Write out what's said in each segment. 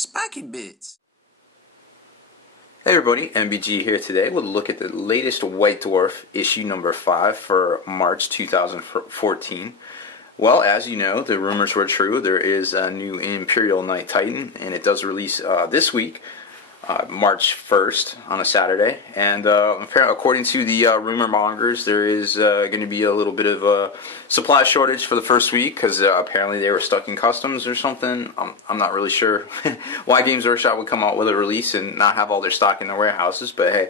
Spiky Bits. Hey everybody, MBG here today with a look at the latest White Dwarf issue number 5 for March 2014. Well, as you know, the rumors were true. There is a new Imperial Knight Titan, and it does release this week, March 1st, on a Saturday. And according to the rumor mongers, there is going to be a little bit of a supply shortage for the first week because apparently they were stuck in customs or something. I'm not really sure why Games Workshop would come out with a release and not have all their stock in their warehouses, but hey,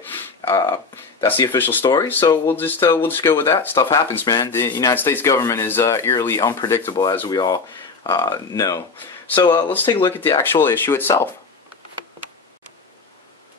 that's the official story. So we'll just go with that. Stuff happens, man. The United States government is eerily unpredictable, as we all know. So let's take a look at the actual issue itself.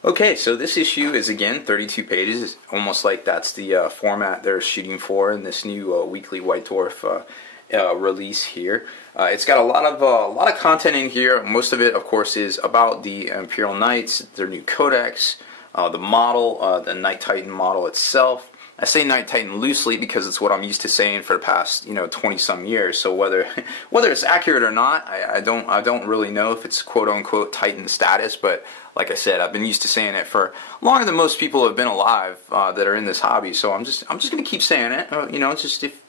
Okay, so this issue is again 32 pages, almost like that's the format they're shooting for in this new weekly White Dwarf release here. It's got a lot of content in here. Most of it, of course, is about the Imperial Knights, their new Codex, the model, the Knight Titan model itself. I say Knight Titan loosely because it's what I'm used to saying for the past 20-some years. So whether it's accurate or not, I don't really know if it's quote unquote Titan status. But like I said, I've been used to saying it for longer than most people have been alive that are in this hobby. So I'm just gonna keep saying it. Just if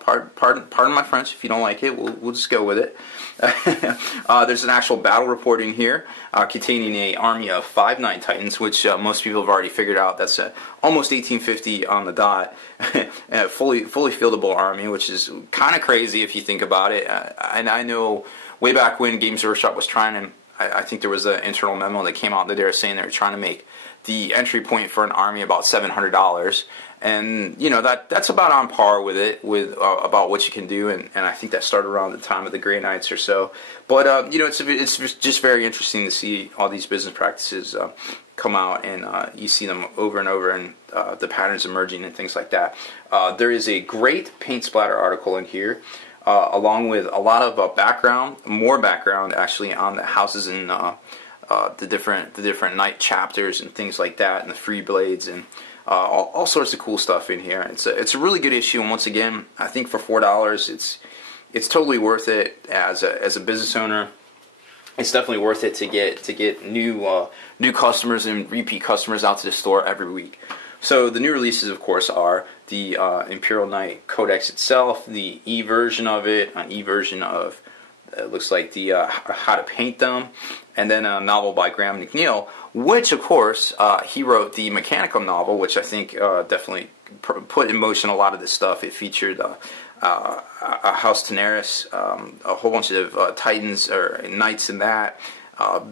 pardon my French if you don't like it. We'll just go with it. There's an actual battle report in here containing an army of 5 Knight Titans, which most people have already figured out. That's almost 1850 on the dot, and a fully fieldable army, which is kind of crazy if you think about it. And I know way back when Games Workshop was trying to, I think there was an internal memo that came out that they were saying they were trying to make the entry point for an army about $700. And that's about on par with it, about what you can do, and I think that started around the time of the Grey Knights or so. But it's just very interesting to see all these business practices come out, and you see them over and over, and the patterns emerging and things like that. There is a great paint splatter article in here, along with a lot of more background actually on the houses and the different knight chapters and things like that, and the free blades and all sorts of cool stuff in here. It's a really good issue, and once again, I think for $4, it's totally worth it as a business owner. It's definitely worth it to get new customers and repeat customers out to the store every week. So the new releases, of course, are the Imperial Knight Codex itself, the e-version of it, an e-version of it looks like the how to paint them, and then a novel by Graham McNeil, which of course he wrote the mechanical novel, which I think definitely put in motion a lot of this stuff. It featured a House Daenerys, a whole bunch of Titans or Knights in that,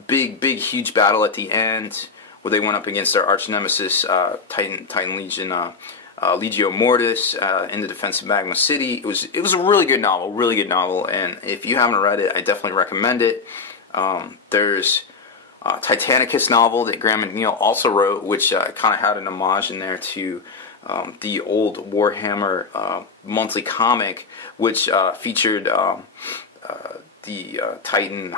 big huge battle at the end where they went up against their arch nemesis Titan Legion, Legio Mortis, in the defense of Magma City. It was a really good novel, and if you haven't read it, I definitely recommend it. There's Titanicus novel that Graham McNeil also wrote, which kind of had an homage in there to the old Warhammer monthly comic, which featured the Titan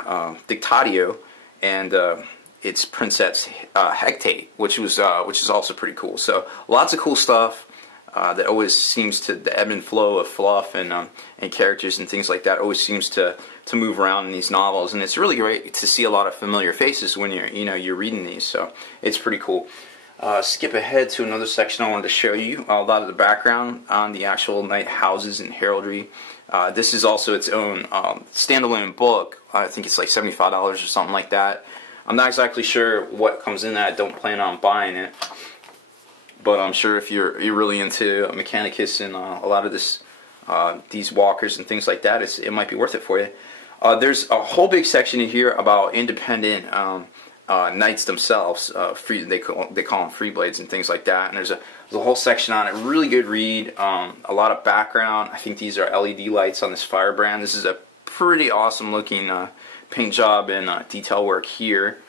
Dictatio and its princess Hecate, which is also pretty cool. So lots of cool stuff that always seems to, the ebb and flow of fluff and characters and things like that always seems to move around in these novels, and it's really great to see a lot of familiar faces when you're reading these. So it's pretty cool. Skip ahead to another section. I wanted to show you a lot of the background on the actual knight houses and heraldry. This is also its own standalone book. I think it's like $75 or something like that. I'm not exactly sure what comes in that. I don't plan on buying it, but I'm sure if you're really into Mechanicus and a lot of these walkers and things like that, it might be worth it for you. There's a whole big section in here about independent knights themselves. They call them free blades and things like that. And there's a whole section on it. Really good read. A lot of background. I think these are LED lights on this firebrand. This is a pretty awesome looking paint job and detail work here.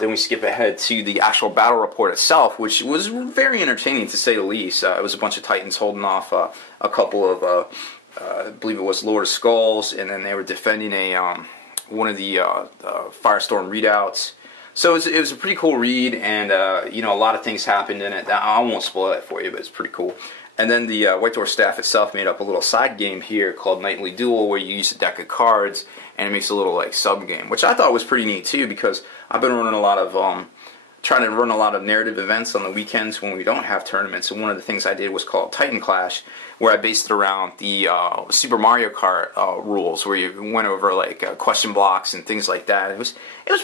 Then we skip ahead to the actual battle report itself, which was very entertaining to say the least. It was a bunch of Titans holding off a couple of, I believe it was Lord of Skulls, and then they were defending one of the Firestorm readouts. So it was a pretty cool read, and a lot of things happened in it. I won't spoil it for you, but it's pretty cool. And then the White Dwarf staff itself made up a little side game here called Nightly Duel, where you use a deck of cards and it makes a little like sub game, which I thought was pretty neat too, because I've been running a lot of trying to run a lot of narrative events on the weekends when we don't have tournaments. And one of the things I did was called Titan Clash, where I based it around the Super Mario Kart rules, where you went over like question blocks and things like that. It was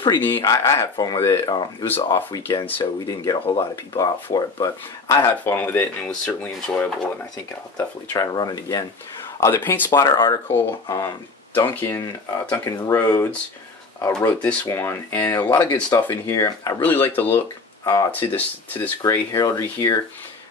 pretty neat. I had fun with it. It was an off weekend, so we didn't get a whole lot of people out for it, but I had fun with it, and it was certainly enjoyable, and I think I'll definitely try to run it again. The Paint Splatter article, Duncan Rhodes wrote this one, and a lot of good stuff in here. I really like the look to this gray heraldry here,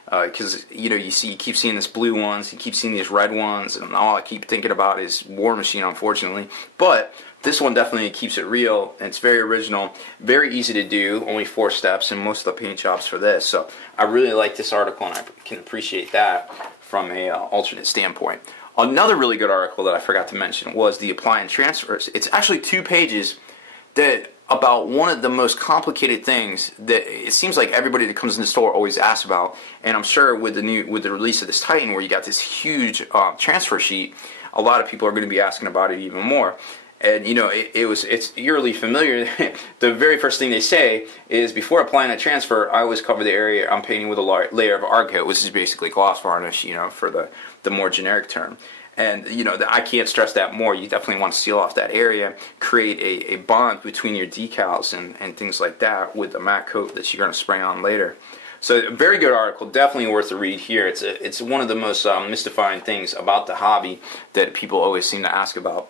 because you keep seeing this blue ones, you keep seeing these red ones, and all I keep thinking about is War Machine, unfortunately. But this one definitely keeps it real, and it's very original, very easy to do, only 4 steps, and most of the paint jobs for this. So I really like this article, and I can appreciate that from a alternate standpoint. Another really good article that I forgot to mention was the Apply and Transfers. It's actually 2 pages about one of the most complicated things that it seems like everybody that comes in the store always asks about. And I'm sure with the release of this Titan, where you got this huge transfer sheet, a lot of people are going to be asking about it even more. And it's eerily familiar. The very first thing they say is, before applying a transfer, I always cover the area I'm painting with a layer of Argcoat, which is basically gloss varnish, for the more generic term. And I can't stress that more. You definitely want to seal off that area, create a bond between your decals and things like that with the matte coat that you're going to spray on later. So a very good article, definitely worth a read here. It's one of the most mystifying things about the hobby that people always seem to ask about.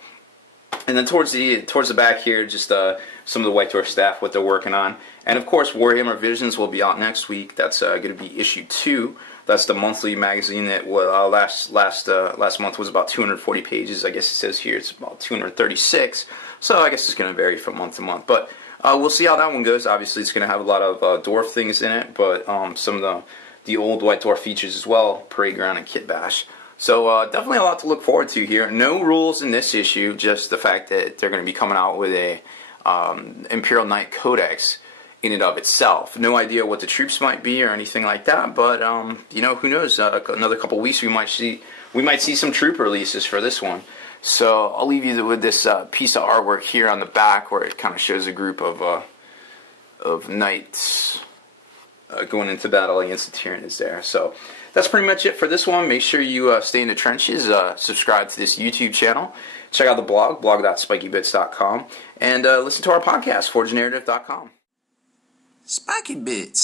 And then towards the back here, just some of the White Dwarf staff, what they're working on. And of course, Warhammer Visions will be out next week. That's going to be issue 2. That's the monthly magazine that last month was about 240 pages. I guess it says here it's about 236. So I guess it's going to vary from month to month. But we'll see how that one goes. Obviously, it's going to have a lot of Dwarf things in it, but some of the old White Dwarf features as well, Parade Ground and Kit Bash. So definitely a lot to look forward to here. No rules in this issue, just the fact that they're going to be coming out with a Imperial Knight Codex in and of itself. No idea what the troops might be or anything like that, but who knows? Another couple weeks we might see some troop releases for this one. So I'll leave you with this piece of artwork here on the back, where it kind of shows a group of knights going into battle against the Tyranids there. So that's pretty much it for this one. Make sure you stay in the trenches, subscribe to this YouTube channel, check out the blog.spikybits.com, and listen to our podcast, forgenarrative.com. Spiky Bits.